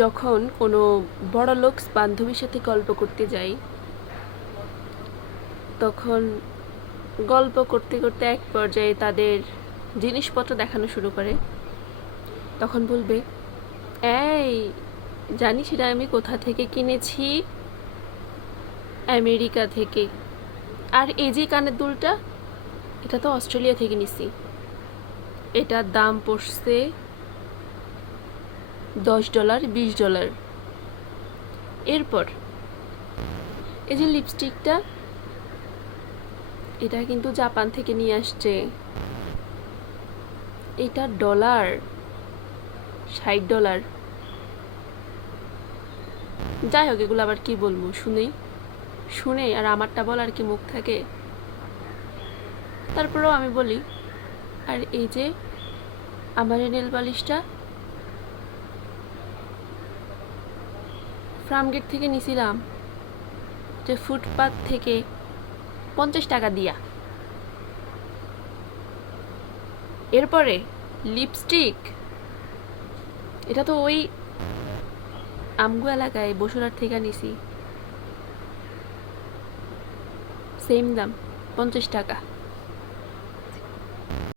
যখন কোনো বড়লোক বান্ধবীর সাথে গল্প করতে যাই, তখন গল্প করতে করতে এক পর্যায়ে তাদের জিনিসপত্র দেখানো শুরু করে। তখন বলবে, এই জানিস এটা আমি কোথা থেকে কিনেছি? আমেরিকা থেকে। আর এই যে কানের দুলটা, এটা তো অস্ট্রেলিয়া থেকে নিছি, এটার দাম পড়ছে $10, $20। এরপর এই যে লিপস্টিকটা, এটা কিন্তু জাপান থেকে নিয়ে আসছে, এটার ডলার $60। যাই হোক, এগুলো আবার কি বলবো, শুনে আর আমারটা বলার কি মুখ থাকে? তারপরেও আমি বলি, আর এই যে আমার এই নেল পালিশটা ফার্মগেট থেকে নিছিলাম, যে ফুটপাত থেকে $50 দিয়া। এরপরে লিপস্টিক, এটা তো ওই আমগো এলাকায় বসুরহাট থেকে নিছি, সেম দাম $50।